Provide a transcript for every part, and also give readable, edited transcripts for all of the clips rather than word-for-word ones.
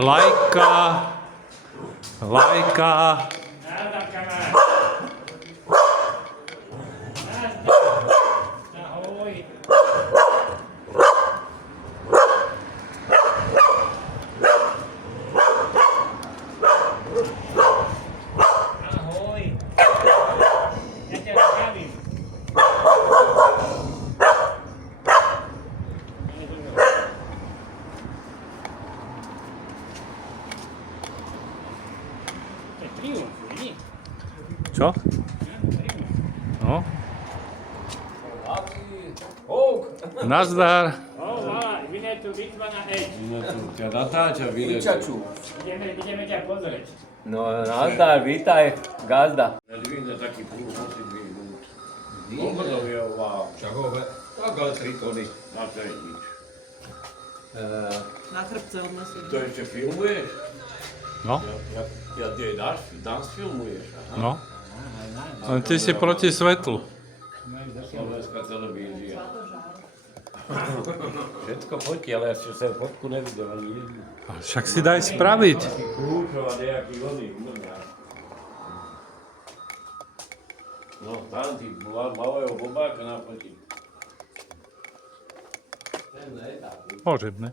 Lajka. Lajka. Nazdar, kamarád. Ahoj. Ahoj. Ja ťa zdravím. To je triumf, vidí? Čo? No. Nazdar. Volá, vine tu bitva na Edge. Ťa natáča, Vyčaču. Ideme ťa pozrieť. No, nazdar, vítaj, gazda. Nedvíne taký plúh, musí dvihnúť. Obodov je ová. Šahové. Tak ale 3 tony. Na to je nič. Na chrbce odnesú. To ešte filmuješ? No. Ja tie dance filmuješ, aha. No. Len ty si proti svetlu. Slovenská televízia. Všetko fotky, ale ešte som fotku nevidel ani jednu. Však si daj spraviť. Taký kľúčov a nejaký oný umrňák. No, tam ty malého bobáka nafotím. Môžem, ne?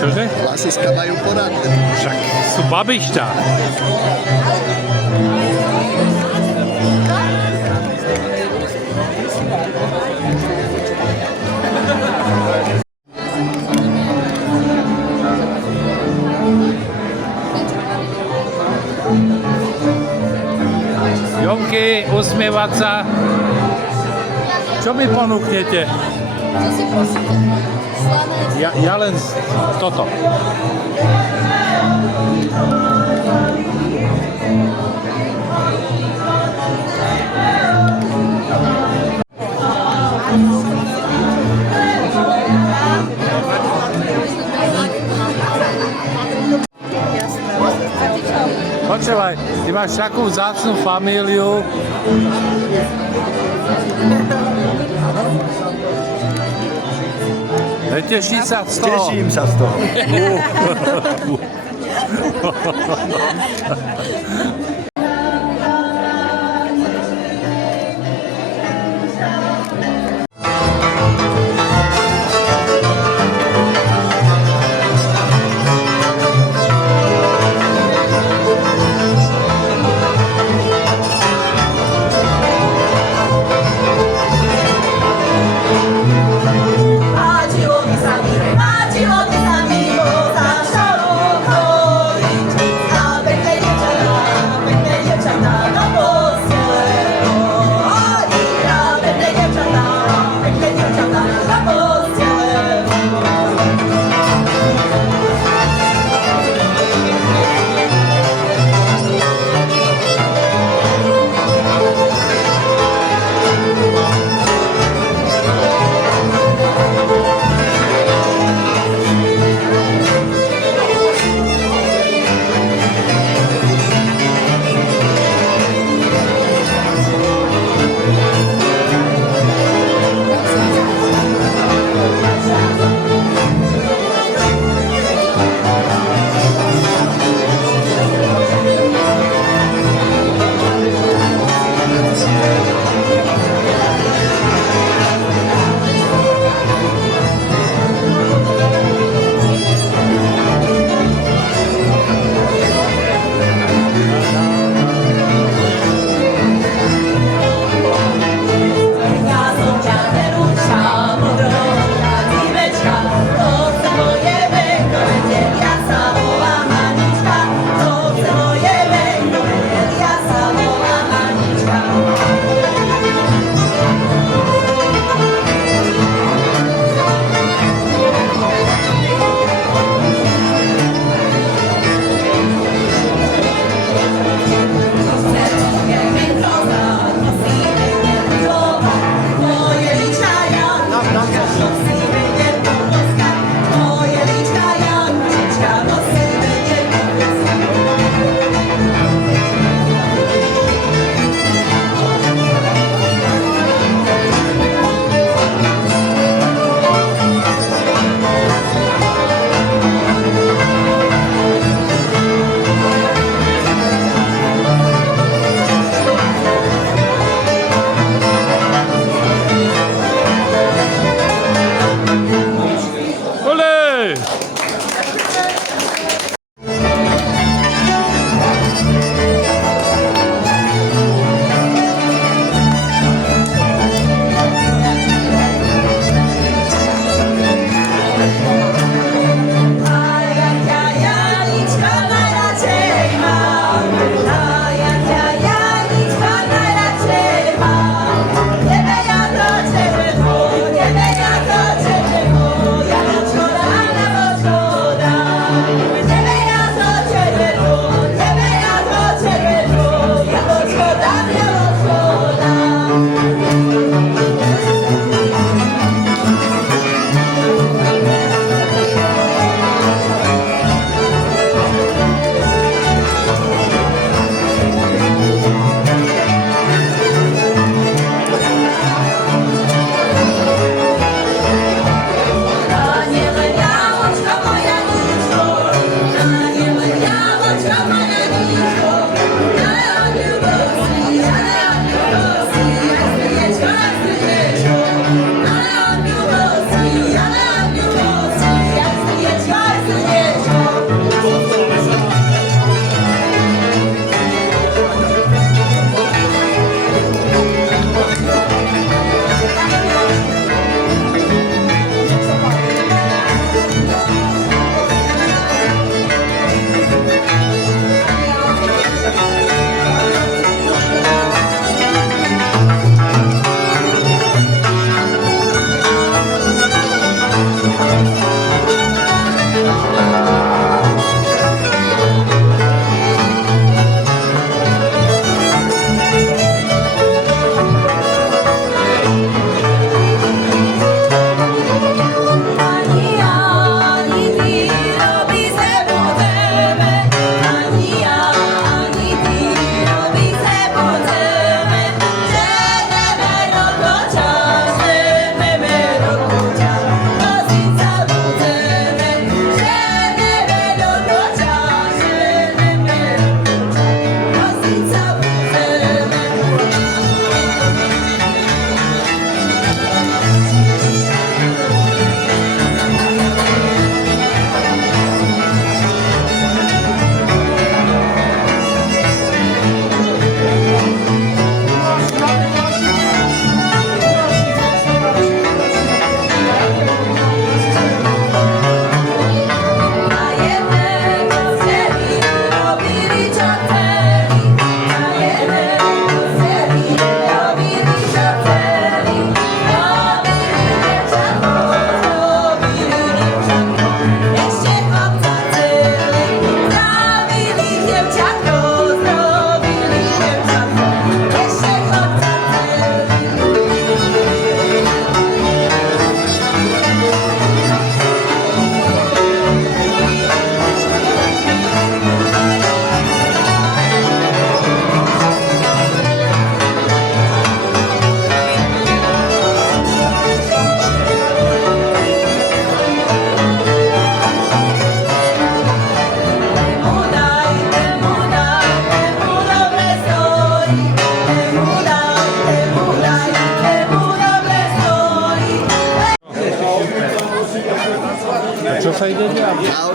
Čože? Lasiska majú poradné. Však sú babišťa. Jonky, usmievať sa. Čo mi ponúknete? Co si prosíte? Slané. Ja len toto. Počúvaj, ty máš takú vzácnu famíliu. Neteší sa z toho? Teším sa z toho.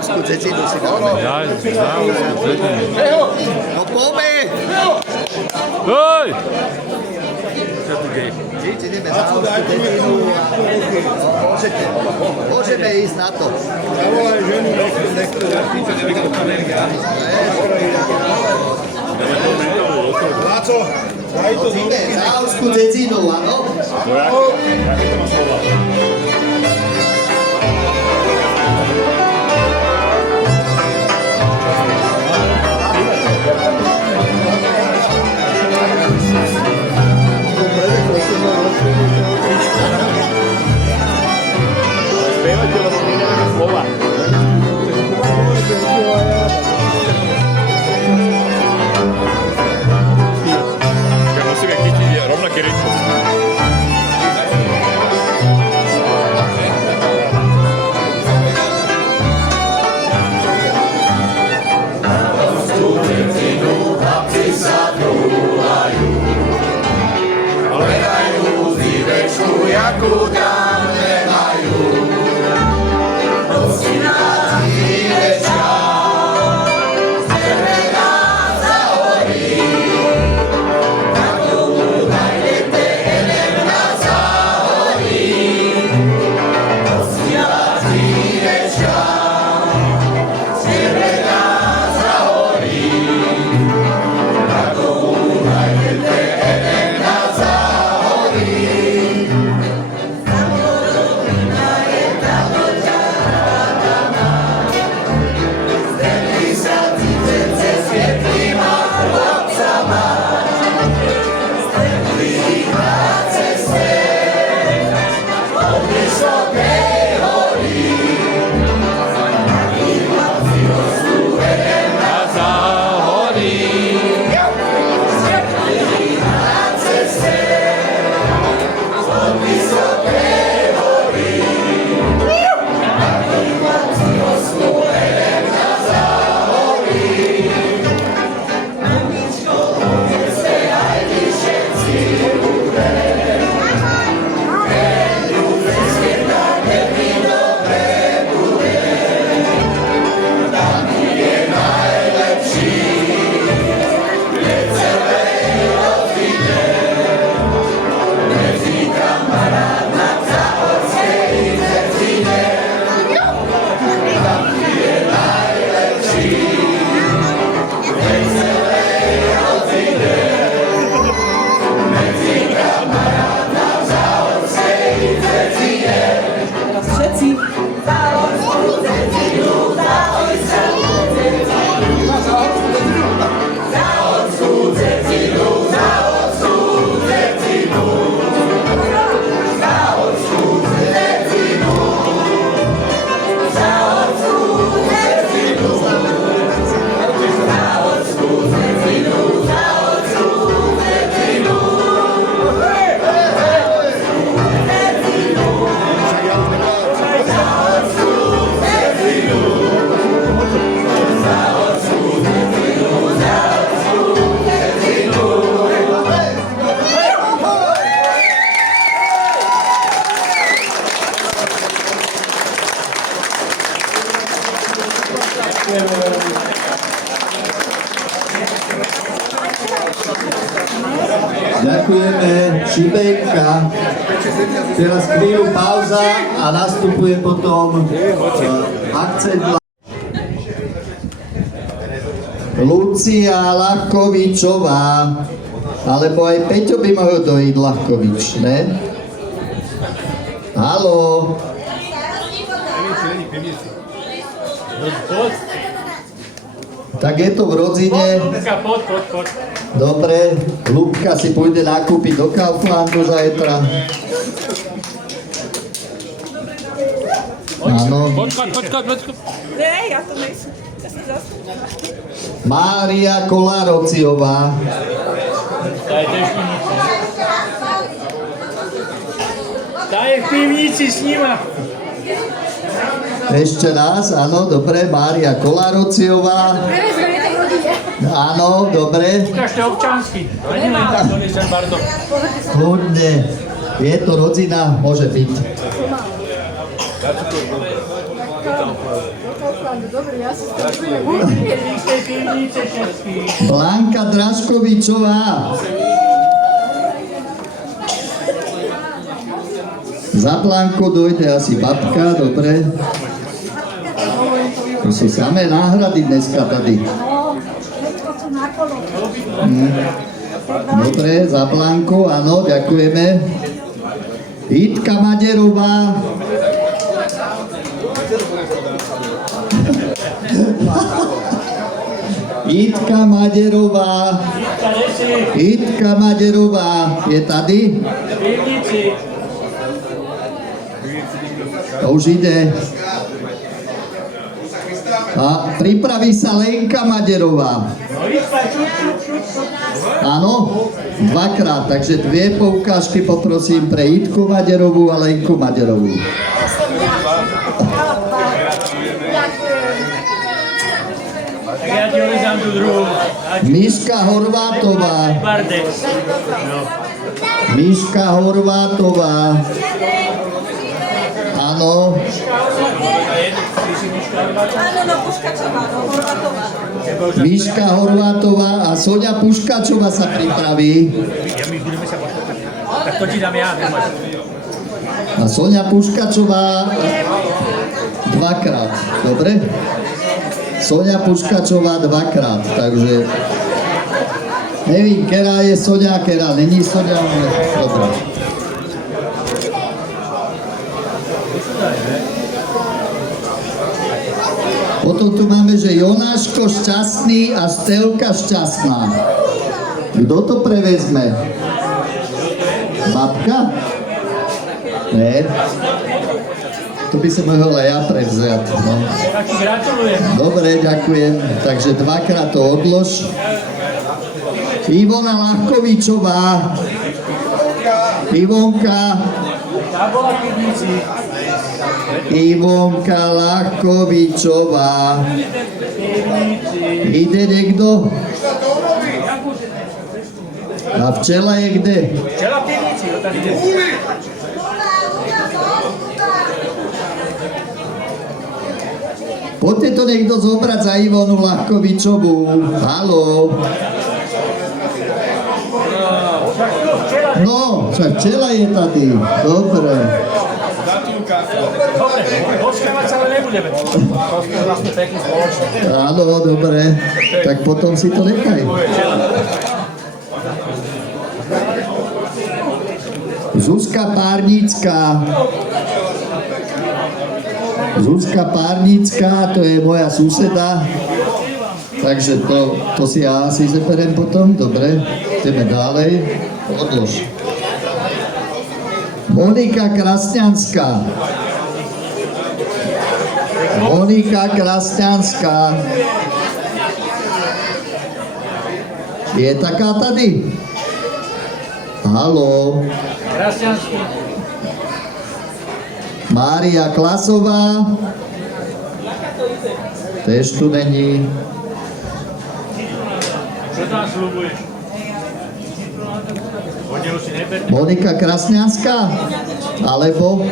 Záhorskú cecinu si dáme. No poďme! Hej! Čiže ideme záhorskú cecinu. Môžeme ísť na to. Zavolaj ženu, nechto. Láco, daj to do... Ideme záhorskú cecinu, áno? Spievate, lebo my nevieme slova. Musíme chytiť rovnaký rytmus. Ďakujeme, Šibenka. Teraz chvíľu pauza a nastupuje potom akcent. Lucia Ľahkovičová, alebo aj Peťo by mohol dojiť Ľahkovič, ne? Haló? Tak je to v rodine. Poď. Dobre, Ľubka si pôjde nakúpiť do Kauflandu zajtra. Áno. Počkaj. Ne, ja to nejsem. Ja si zase. Mária Kolárociová. Tá je v pivnici s nima. Ešte raz, áno, dobre, Mária Kolárociová. Áno, dobre. Ukážte občansky. Ani len tak donesem bardo. Kľudne. Je to rodina, môže byť. Dobre, ja si Blanka Draškovičová. Za Blanku dojde asi babka, dobre. To sú samé náhrady dneska tady. Dobre, za Blanku, áno, ďakujeme. Jitka Maderová. Jitka Maderová. Jitka Maderová je tady? To už ide. A pripraví sa Lenka Maderová. Áno, dvakrát, takže dve poukážky poprosím pre Jitku Maderovú a Lenku Maderovú. Tak ja ti odídam tú druhú. Miška Horvátová. Miška Horvátová. Áno. Áno, no Puškačová, no Horvátová. Miška Horvátová a Soňa Puškačová sa pripraví. My budeme sa poškať. Tak to ti dám ja, nemáš. A Soňa Puškačová dvakrát. Dobre? Soňa Puškačová dvakrát, takže nevím, ktorá je Soňa, ktorá není Soňa, ale dobre. Potom tu máme, že Jonáško Šťastný a Stelka Šťastná. Kto to prevezme? Babka? Ne. To by som mohol aj ja prevziať. No. Tak ti gratulujem. Dobre, ďakujem. Takže dvakrát to odlož. Ivona Ľahkovičová. Ivonka. Tá bola v pivnici. Ivonka Ľahkovičová. Ide niekto? A včela je kde? Včela v pivnici, to tady ide. Poďte to niekto zobrať za Ivonu Ľahkovičovú. Haló. No, však včela je tady. Dobre. Dobre, poškávať sa ale nebudeme. To sme vlastne pekný spoločný. Áno, dobre. Tak potom si to nechaj. Zuzka Párnická. Zuzka Párnická, to je moja suseda. Takže to si ja asi zeberiem potom. Dobre, ideme ďalej. Odlož. Monika Krasňanská. Monika Krasňanská. Je taká tady? Haló. Krasňanský. Mária Klasová. Tež tu není. Čo tam slúbuješ? Od neho si neber. Monika Krasňanská? Alebo?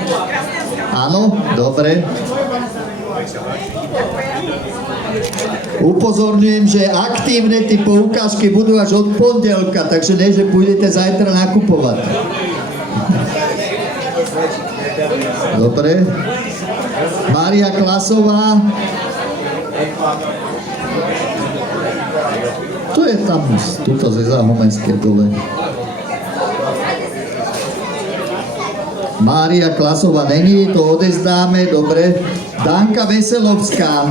Áno? Dobre. Upozorňujem, že aktívne tie poukážky budú až od pondelka, takže ne, že pôjdete zajtra nakupovať. Dobre. Mária Klasová. To je tam, tuto ze Záhomenské dole. Mária Klasová není, to odezdáme, dobre. Danka Veselovská.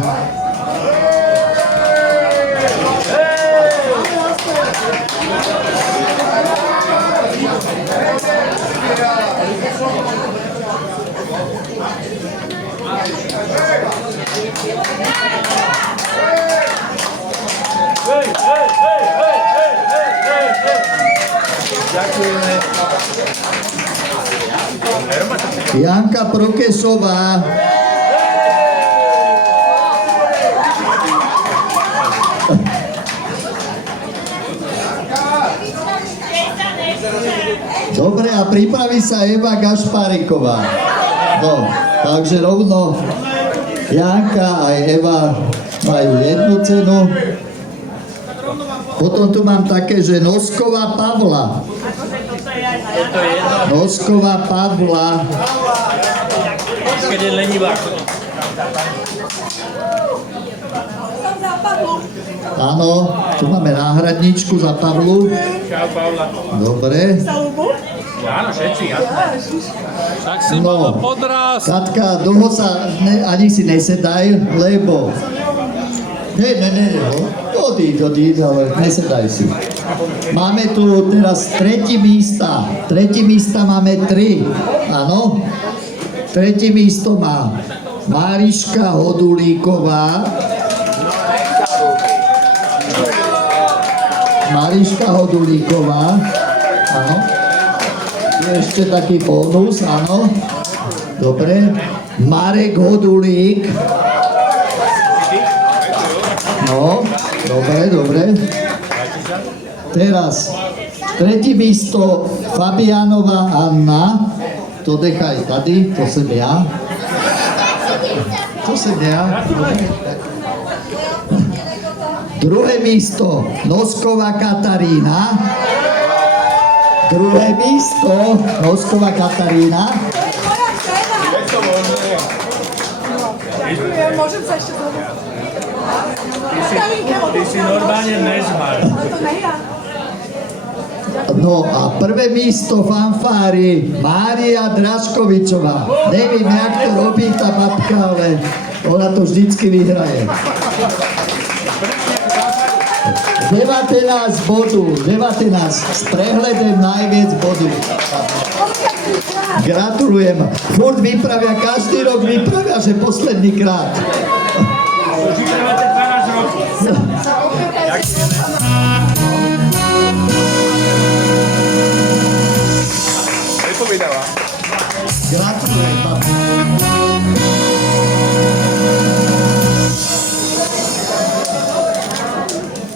Ďakujeme. Janka Prokešová. Dobre, a pripraví sa Eva Gašpáriková. No, takže rovno Janka aj Eva majú 1 cenu. Potom tu mám také, že Nosková Pavla. Nosková Pavla. Keď je lenivá. Som za Pavlu. Áno, tu máme náhradničku za Pavlu. Čau, Paula. Dobre. Sa ľubu? Áno, všetci, jasné. Však si mala podraz. Katka, dlho sa ani si nesedaj, lebo... Ne, odíď, ale nesedaj si. Máme tu teraz 3. místa. 3. místa máme 3, áno. 3. místo má Máriška Hodulíková. Máriška Hodulíková, áno. Tu je ešte taký bonus, áno. Dobre. Marek Hodulík. No, dobre. Teraz 3. místo Fabiánová Anna. To nechaj tady, to som ja. Druhé místo Nosková Katarína. Moja dcera. Ďakujem, môžem sa ešte zhodnúť. Ty si normálne nezmal. To ne ja. No a prvé místo fanfári Mária Draškovičová. Neviem, jak to robí tá babka, ale ona to vždycky vyhraje. 19 bodov, s prehľadom najviac bodov. Gratulujem. Furt vypravia, každý rok vypravia, že posledný krát. Vyprávate 12 rokov. Nepovedala. Gratulujem, babka.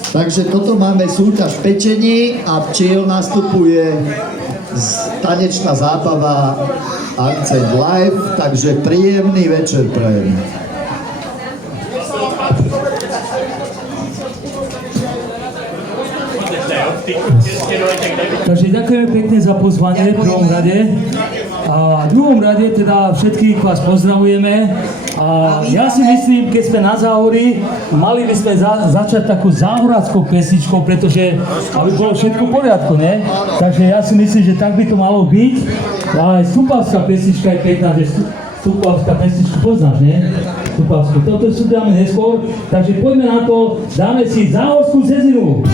Takže toto máme súťaž pečení a včiel nastupuje tanečná zábava Akcent Live, takže príjemný večer prajem. Takže ďakujeme pekne za pozvanie v prvom rade. A v druhom rade teda všetkých vás pozdravujeme. A ja si myslím, keď sme na Záhori, mali by sme začať takú záhoráckou pesničkou, pretože aby bolo všetko v poriadku, ne? Takže ja si myslím, že tak by to malo byť. A aj stupavská pesnička je pekná, že stupavská pesničku poznáš, ne? Stupavskú. Toto sú dáme neskôr, takže poďme na to, dáme si Záhorskú zezinu.